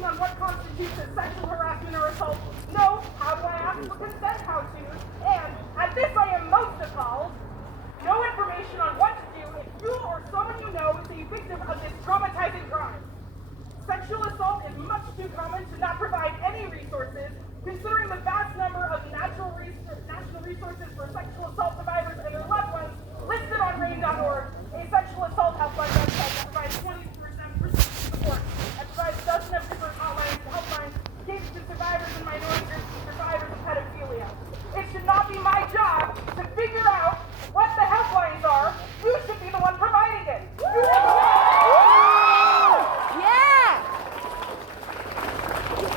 information on what constitutes as sexual harassment or assault? No. How do I ask for consent? How to? And, at this I am most appalled, no information on what to do if you or someone you know is a victim of this traumatizing crime. Sexual assault is much too common to not provide any resources, considering the vast number of national resources for sexual assault survivors and their loved ones listed on RAIN.org, a sexual assault helpline website that provides 24/7 support and provides dozens of different hotlines and helplines catered to survivors and minority groups and survivors of pedophilia. It should not be my job to figure out what the helplines are. You should be the one providing it.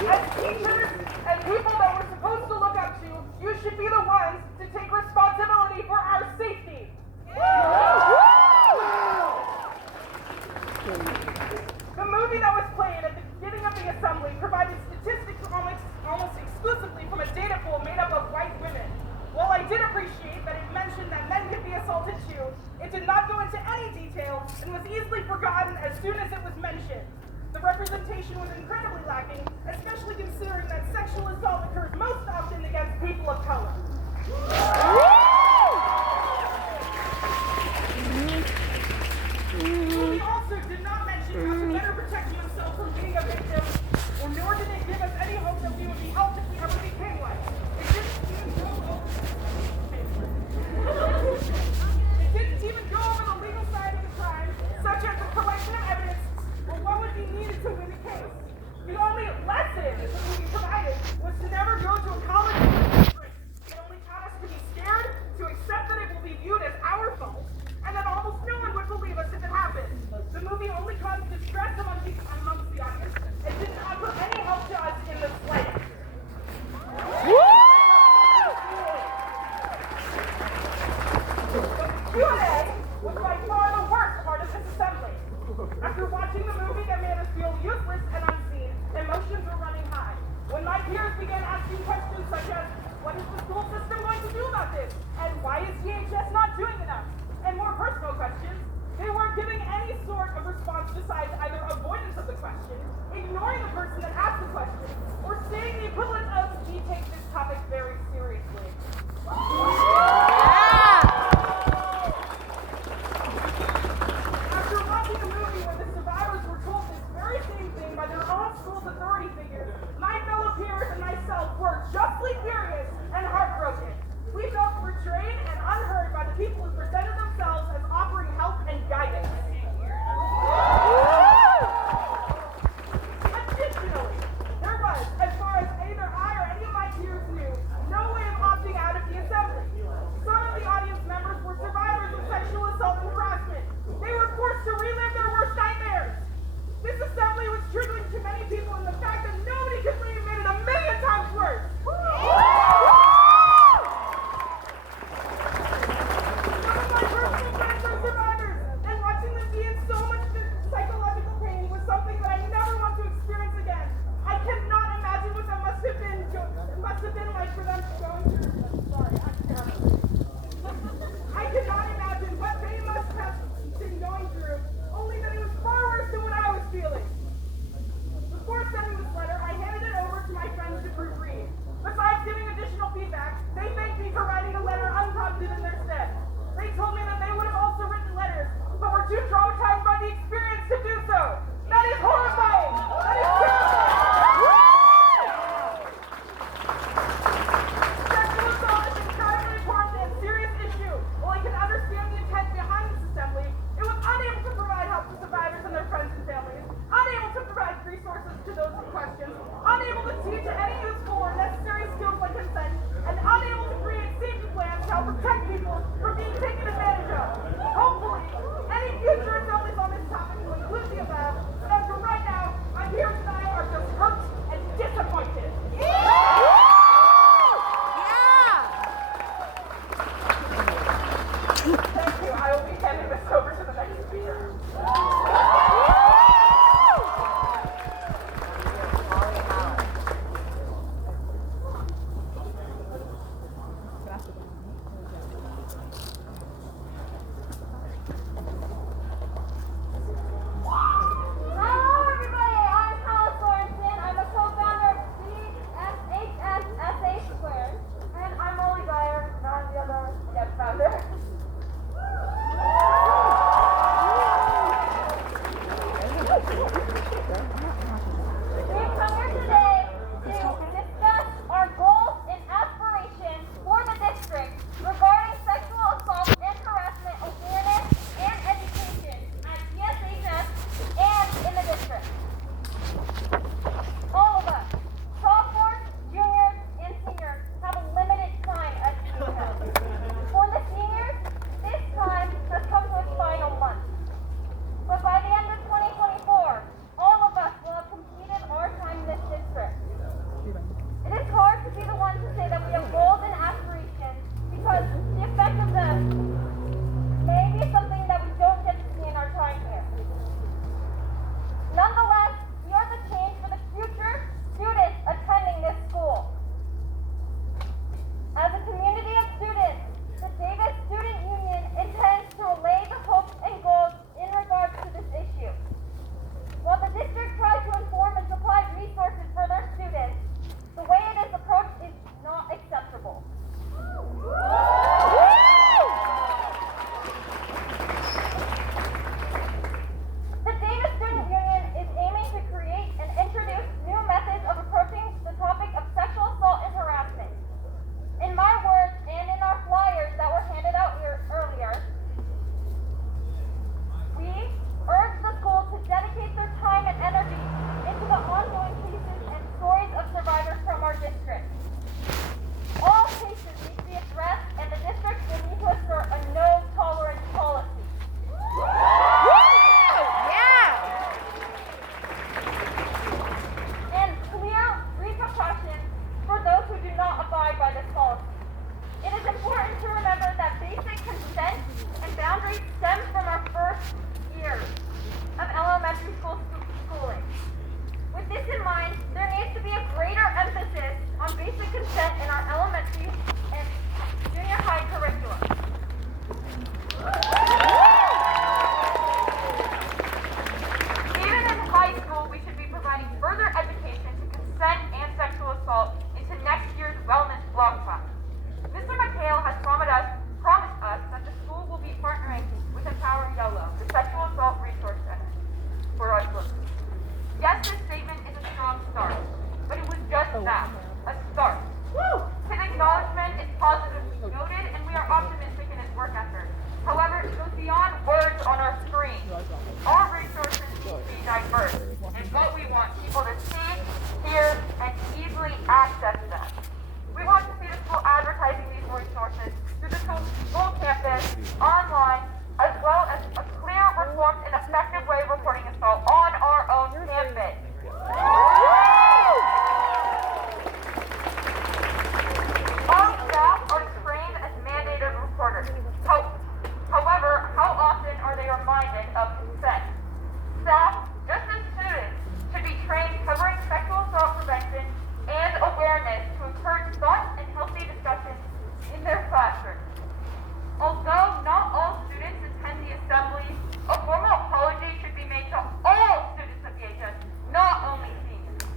As teachers and people that we're supposed to look up to, you should be the ones to take responsibility for our safety. The movie that was played at the beginning of the assembly provided statistics almost exclusively from a data pool made up of white women. While I did appreciate that it mentioned that men could be assaulted too, it did not go into any detail and was easily forgotten as soon as it was mentioned. The representation was incredibly lacking, especially considering that sexual assault occurs most often against people of color. The movie also did not mention how to better protect yourself from being a victim, or nor did it give us any hope that we would be helped if we ever became one. It didn't even go over the legal side of the crime, such as the collection of evidence or what would be needed to win the case. The only lesson the movie provided was to never go to a college. It only taught us to be scared, to accept that it will be viewed as our fault, and that almost no one would believe us if it happened. The movie only caused distress amongst the audience and didn't offer any help to us in the slightest. Q&A was by far the worst part of this assembly. After watching the movie that made us feel useless and unseen, emotions were running high. When my peers began asking questions such as, what is the school system going to do about this? And why is dshs not doing enough? And more personal questions, they weren't giving any sort of response besides either avoidance of the question, ignoring the person that asked the question, or saying the equivalent of, we take this topic very seriously. After watching a movie where the survivors were told this very same thing by their own school's authority figures, my fellow peers and myself were justly furious and heartbroken. We felt betrayed and unheard by the people who presented themselves as offering help and guidance. Additionally, there was, as far as either I or any of my peers knew, no way of opting out of the assembly. Some of the audience members were survivors of sexual assault and harassment. They were forced to relive their worst nightmares. This assembly was triggering to many people in the fact that nobody could believe it made it a million times worse. Some of my personal friends are survivors, and watching them be in so much psychological pain was something that I never want to experience again. I cannot imagine what that must have been like for them going through. Sorry, I'm terrible. I cannot imagine what they must have been going through, only that it was far worse than what I was feeling. Before sending this letter, I handed it over to my friends to proofread. Besides giving additional feedback, they thanked me for writing a letter unprompted in their stead. They told me that they would have also written letters, but were too traumatized by the experience to do so. That is horrifying! That is terrifying! Sexual assault is an incredibly important and serious issue. While I can understand the intent behind this assembly, it was unable to provide help to survivors and their friends and families, unable to provide resources to those in question, unable to teach any useful or necessary skills like consent, and unable to create safety plans to help protect people from being taken advantage of. Hopefully, any future assemblies on this topic will include the above, but as for right now, I'm here tonight are just hurt and disappointed. Thank you. I will be handing this over to the next speaker. Hello everybody, I'm Hal Sorensen. consent in our elementary and junior high curriculum. Even in high school, we should be providing further education to consent and sexual assault into next year's wellness blog class. Mr. McHale has promised us that the school will be partnering with Empower YOLO, the Sexual Assault Resource Center, for our listeners. Yes, this statement is a strong start, but it was just that, a start. His acknowledgement is positively noted, and we are optimistic in his work effort. However, it goes beyond words on our screen. Our resources need to be diverse, and what we want people to see, hear, and easily access them. We want to see the school advertising these resources through the school campus, online, as well as a clear, reformed, and effective way of reporting assault on our own campus. All staff are trained as mandated reporters. However, how often are they reminded of consent? Staff, just as students, should be trained covering sexual assault prevention and awareness to encourage thoughts and healthy discussions in their classrooms. Although not all students attend the assembly, a formal apology should be made to all students of DHS, not only seniors.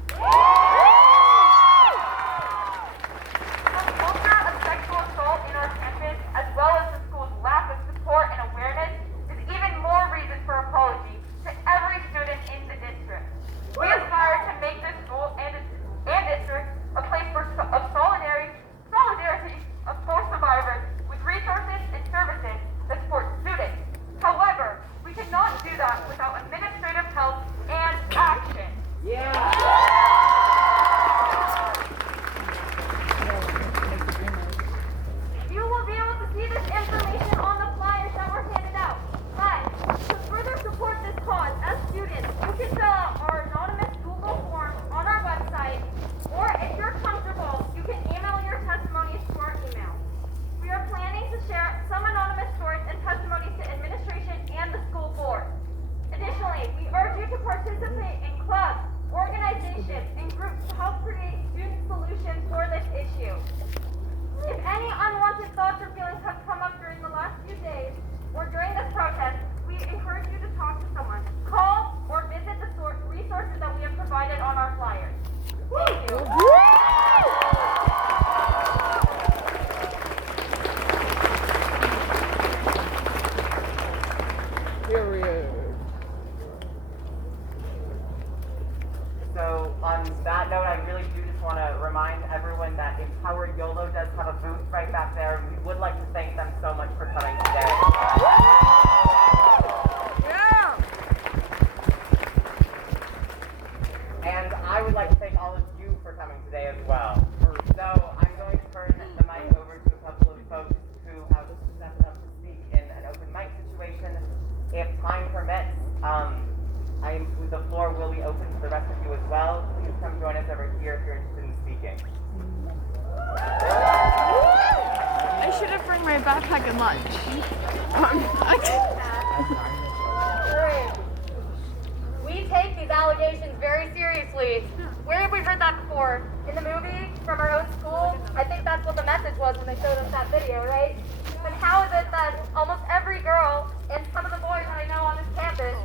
The culture of sexual assault in our campus, as well as the school's lack of support and awareness, is even more reason for apology to every student in the district. We aspire to make this school and district a place of solidarity for survivors with resources and services that support students. However, we cannot do that without administrative help and action. You will be able to see this information on the flyers that were handed out. But to further support this cause, as students, you can fill out our anonymous Google form on our website, or if you're comfortable, you can email your testimonies to our email. We are planning to share some anonymous stories and testimonies to administration and the school board. Additionally, we urge you to participate in clubs, organizations, and groups to help create student solutions for this issue. If any unwanted thoughts or feelings have come up during the last few days or during this protest, we encourage you to talk to someone. Call or visit the resources that we have provided on our flyers. Thank you. So on that note, I really do just want to remind everyone that Empower YOLO does have a booth right back there. We would like to thank them so much for coming today. And I would like to thank all of you for coming today as well. So I'm going to turn the mic over to a couple of folks who have stepped up to speak in an open mic situation. If time permits, the floor will be open to the rest of you as well. Please come join us over here if you're interested in speaking. I should have brought my backpack and lunch. We take these allegations very seriously. Where have we heard that before? In the movie from our own school? I think that's what the message was when they showed us that video, right? And how is it that almost every girl and some of the boys that I know on this campus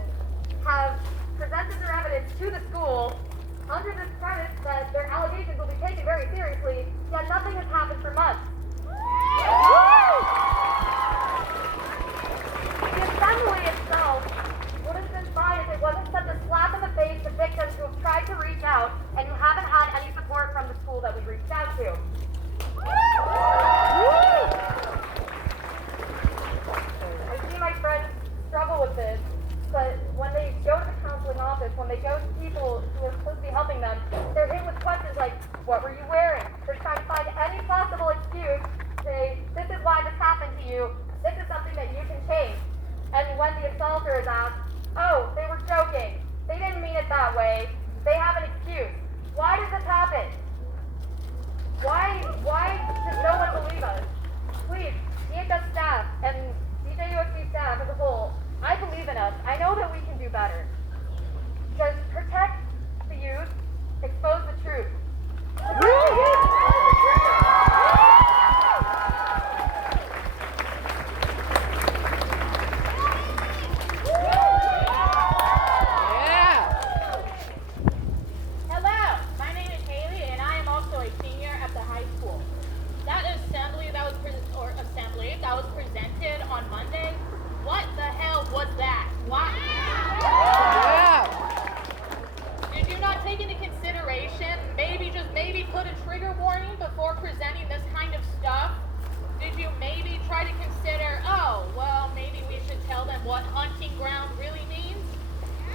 have presented their evidence to the school under this premise that their allegations will be taken very seriously, yet nothing has happened for months? The assembly itself would have been fine if it wasn't such a slap in the face to victims who have tried to reach out and who haven't had any support from the school that we reached out to. I see my friends struggle with this, but when they go to the counseling office, when they go to people who are supposed to be helping them, they're hit with questions like, what were you wearing? They're trying to find any possible excuse to say, this is why this happened to you, this is something that you can change. And when the assaulter is asked, oh, they were joking, they didn't mean it that way, they have an excuse. Why does this happen? Why does no one believe us? Please, DHS staff and DJUSC staff as a whole, I believe in us. I know that we can do better. Just protect the youth, expose the truth. on Monday? What the hell was that? Why? Did you not take into consideration, maybe put a trigger warning before presenting this kind of stuff? Did you maybe try to consider, oh, well, maybe we should tell them what hunting ground really means?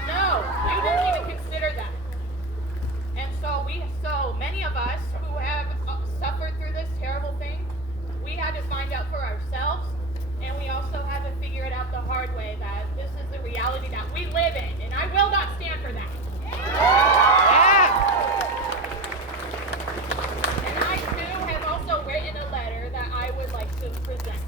No, you didn't even consider that. And so many of us who have suffered through this terrible thing, we had to find out for ourselves, and we also had to figure it out the hard way that this is the reality that we live in, and I will not stand for that. And I too have also written a letter that I would like to present.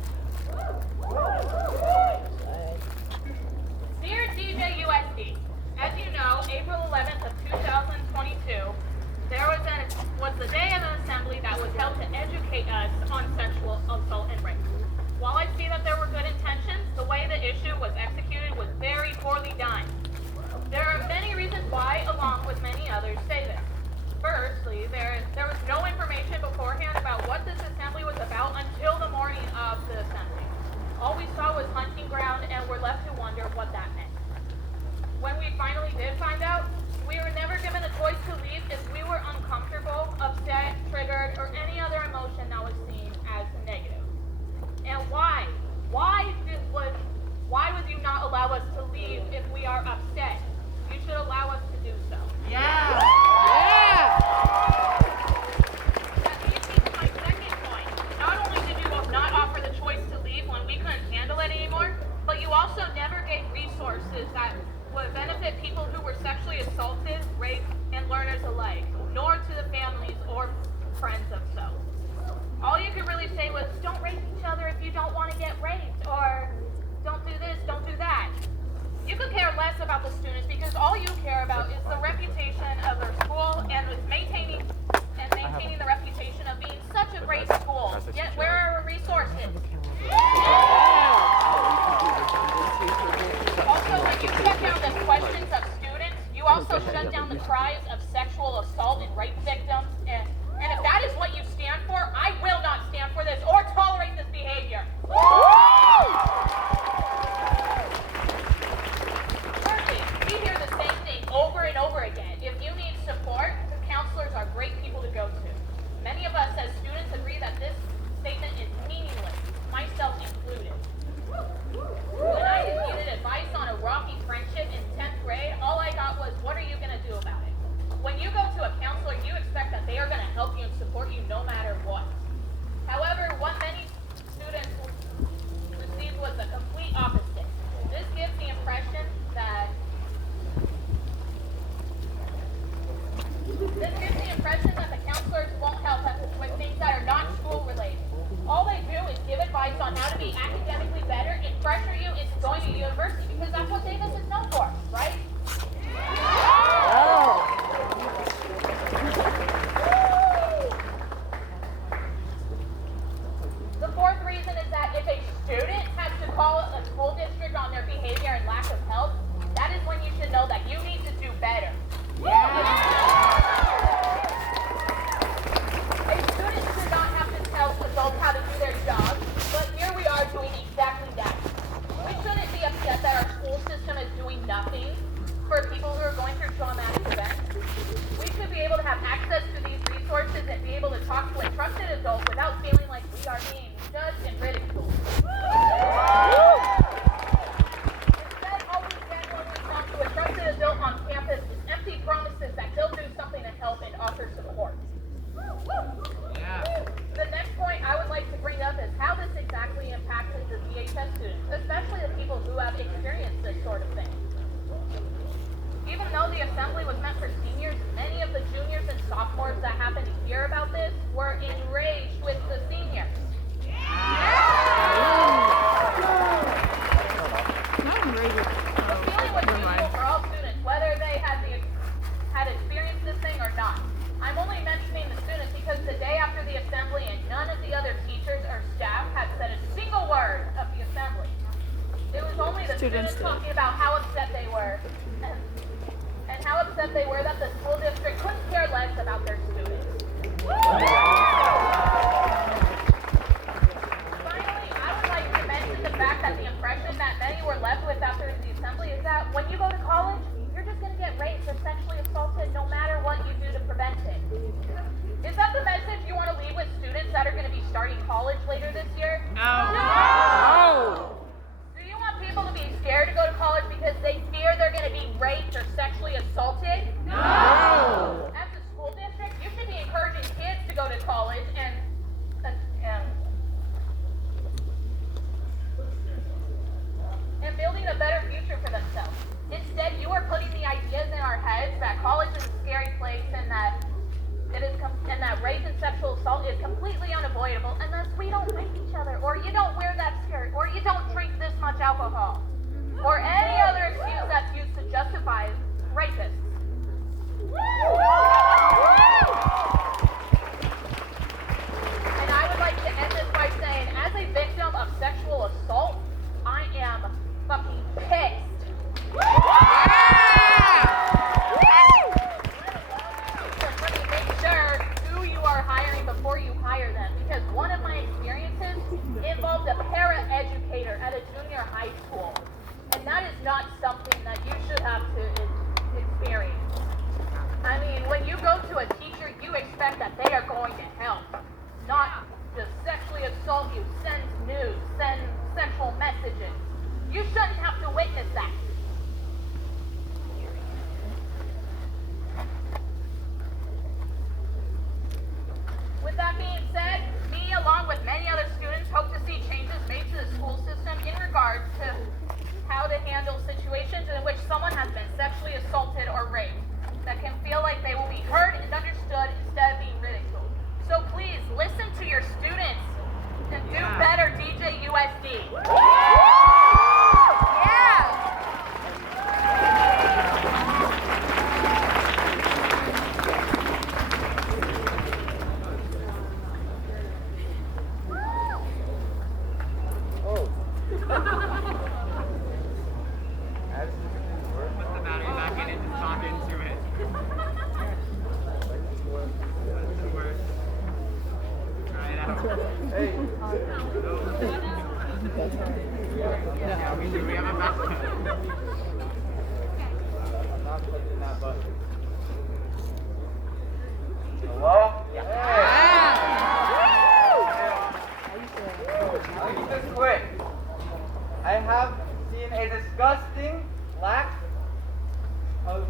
Dear DJUSD, as you know, April 11th of 2022, there was the day of an assembly that was held to educate us on sexual assault and rape. While I see that there were good intentions, the way the issue was executed was very poorly done. There are many reasons why, along with many others, say this. Firstly, there was no information beforehand about what this assembly was about until the morning of the assembly. All we saw was hunting ground, and were left to wonder what that meant. When we finally did find out, we were never given a choice to leave if we were uncomfortable, upset, triggered, or any other emotion that was seen as negative. And why? Why would you not allow us to leave if we are upset? You should allow us to do so. Yeah. That leads me to my second point. Not only did you not offer the choice to leave when we couldn't handle it anymore, but you also never gave resources that would benefit people who were sexually assaulted, raped, and learners alike, nor to the families or friends of so. All you could really say was, don't rape each other if you don't want to get raped, or don't do this, don't do that. You could care less about the students because all you care about is the reputation of their school and with maintaining the reputation of being such a great school. Yet where are our resources? Also, when you shut down the questions of students, you also shut down the cries of sexual assault and rape victims. And if that is what you stand for, I will not stand for this or tolerate this behavior. Thirdly, we hear the same thing over and over again. If you need support, the counselors are great people to go to. Many of us as students agree that this statement is meaningless, myself included. When I needed advice on a rocky friendship in 10th grade, all I got was, what are you going to do about it? When you go to a counselor, you expect that they are going to help you and support you no matter what. However, what many students received was the complete opposite. This gives the impression that the counselors won't help us with things that are not school related. All they do is give advice on how to be academically better and pressure you into going to university because that's what Davis is known for, right? The fourth reason is that if a student has to call a school district on their behavior and lack of help, that is when you should know that you need to do better. A student should not have to tell adults how to do their job, but here we are doing exactly that. We shouldn't be upset that our school system is doing nothing for people who are going through traumatic events. We should be able to have access to these resources and be able to talk to a trusted adult without feeling like we are being judged and ridiculed. Instead, all we get when we talk to a trusted adult on campus is empty promises that they'll do something to help and offer support. The next point I would like to bring up is how this exactly impacted the DHS students, especially the people who have experienced this sort of thing. Even though the assembly was meant for seniors, many of the juniors and sophomores that happened to hear about this were enraged with the seniors. The feeling was mutual for all students, whether they had experienced this thing or not. I'm only mentioning the students because the day after the assembly and none of the other teachers or staff had said a single word of the assembly. It was only the students talking about how upset they were and how upset they were that the school district couldn't care less about their students. Finally, I would like to mention the fact that or you don't wear that skirt, or you don't drink this much alcohol, or any other excuse that's used to justify rapists. And I would like to end this by saying, as a victim of sexual assault, I am fucking pissed. Make sure who you are hiring before you hire them, because one of my experiences involved a para-educator at a junior high school, and that is not something that you should have to experience. I mean, when you go to a teacher, you expect that they are going to help, not just sexually assault you, send news, send sexual messages. You shouldn't have to witness that. With that being said, me, along with many other students, hope to see changes made to the school system in regards to how to handle situations in which someone has been sexually assaulted or raped, that can feel like they will be heard and understood instead of being ridiculed. So please, listen to your students and do better, DJUSD. Hello? Yeah. I'll keep this quick. I have seen a disgusting lack of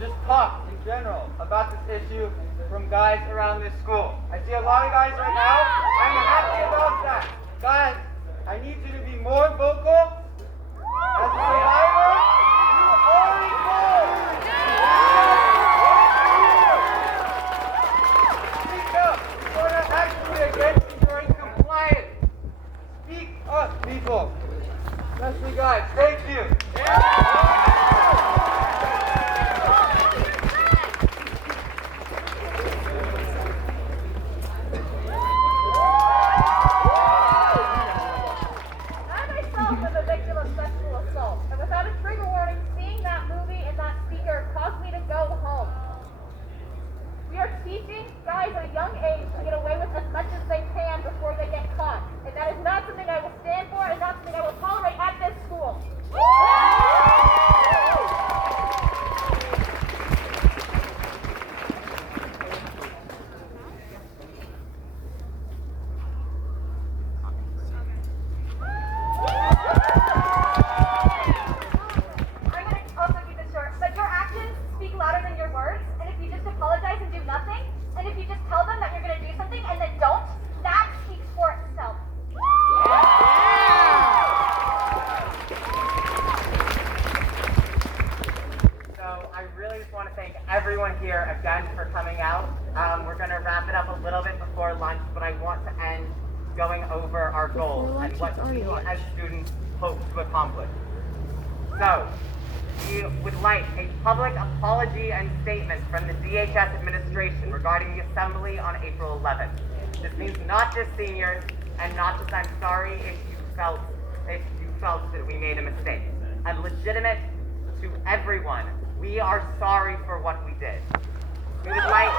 just talk in general about this issue from guys around this school. I see a lot of guys right now. I'm happy about that. Guys, I need you to be more vocal. As a survivor, you already know. Speak up. You're not actually against it. You're in compliance. Speak up, people. Especially guys. Thank you. Everyone here again for coming out. We're going to wrap it up a little bit before lunch, but I want to end going over our goals and what we as students hope to accomplish. So, we would like a public apology and statement from the DHS administration regarding the assembly on April 11th. This means not just seniors, and not just I'm sorry if you felt that we made a mistake. I'm legitimate to everyone. We are sorry for what we did. We would like...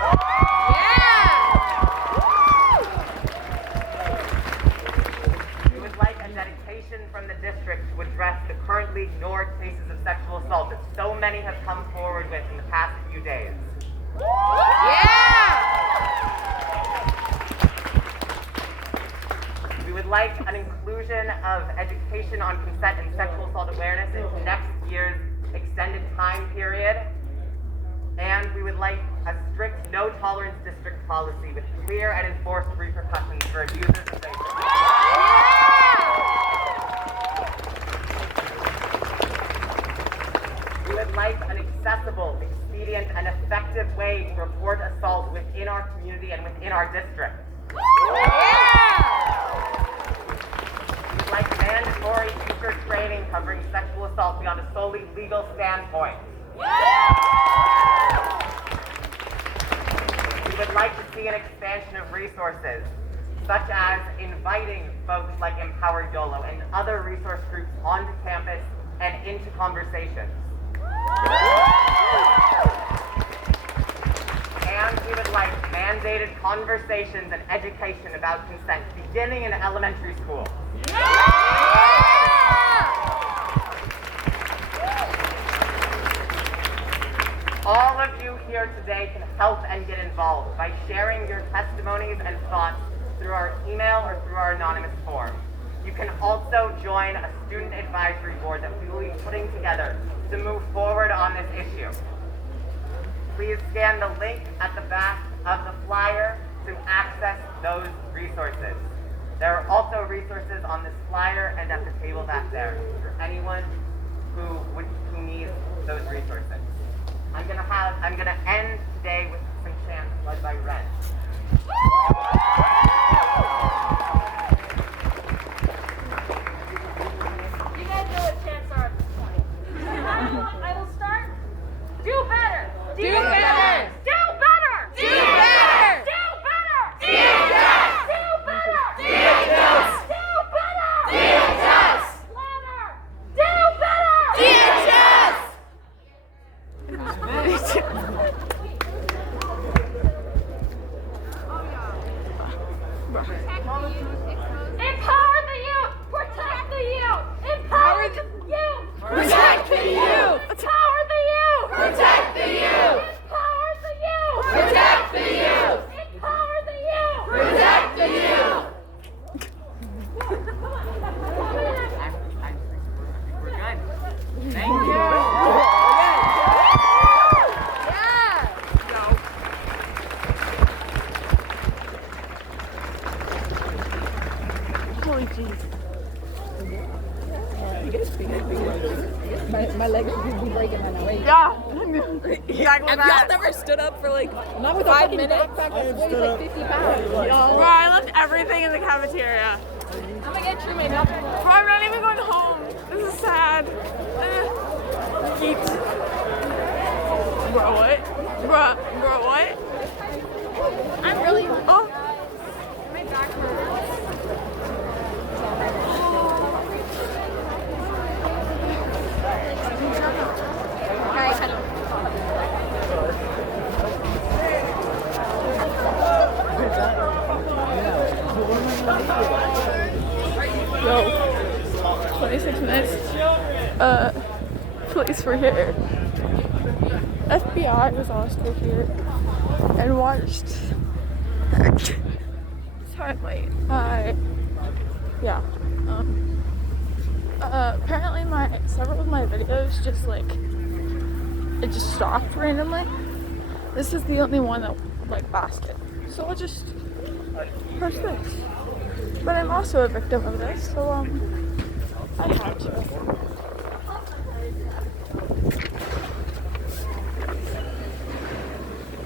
We would like a dedication from the district to address the currently ignored cases of sexual assault that so many have come forward with in the past few days. We would like an inclusion of education on consent and sexual assault awareness into next year's extended time period, and we would like a strict no-tolerance district policy with clear and enforced repercussions for abusers of safety. We would like an accessible, expedient, and effective way to report assault within our community and within our district. mandatory future training covering sexual assault beyond a solely legal standpoint. We would like to see an expansion of resources, such as inviting folks like Empower YOLO and other resource groups onto campus and into conversations. And we would like mandated conversations and education about consent beginning in elementary school. All of you here today can help and get involved by sharing your testimonies and thoughts through our email or through our anonymous form. You can also join a student advisory board that we will be putting together to move forward on this issue. Please scan the link at the back of the flyer to access those resources. There are also resources on this flyer and at the table back there for anyone who needs those resources. I'm gonna end today with some chants led by Ren. You guys know what chants are at this point. I will start. Do better. Do better. Do better. Do better. Do better. DHS. Do better. DHS. Do better. DHS. Louder. Do better. DHS. Empower the youth. Protect the youth. Empower the youth. Protect the youth. Empower the youth. Protect the youth. Empower the youth. Protect the youth. Empower the youth. Protect the youth. We're good. Thank you. Holy jeez. My legs would be breaking right now. Wait. Yeah. Exactly Have that. y'all never stood up for like not with 5 minutes? Backpack that weighs like 50 pounds. Bro, I left everything in the cafeteria. I'm gonna get Truman up. Bro, I'm not even going home. This is sad. Keep. Bro, what? Bro, what? I'm really. Oh. My back hurts. Yo, 26 minutes. Police were here. FBI was also here and watched. Sorry, I'm late. Yeah. Apparently several of my videos just like it just stopped randomly. This is the only one that like lasted. So I'll just press this. But I'm also a victim of this, so I had to.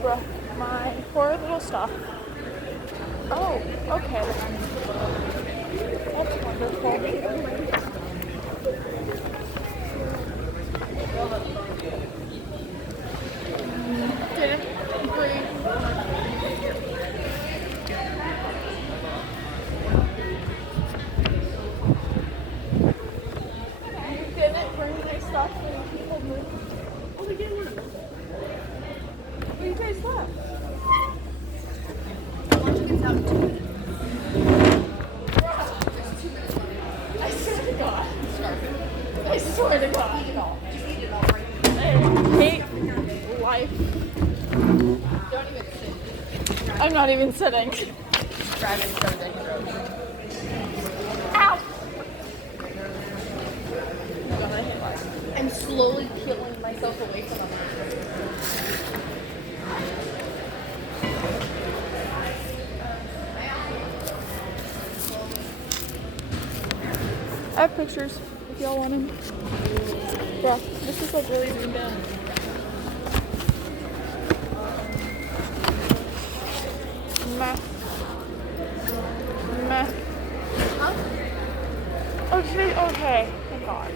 Bro, my poor little stuff. Oh, okay. That's wonderful. Didn't breathe. Didn't bring my stuff when people moved. Oh, they didn't move. What you guys left? I swear to God. I swear to God. I hate life. I'm not even sitting. Ow! I'm slowly peeling myself away from them. I have pictures if y'all want them. Bro, this is like really zoomed in. Meh. Meh. Huh? Oh, today, okay. Thank God.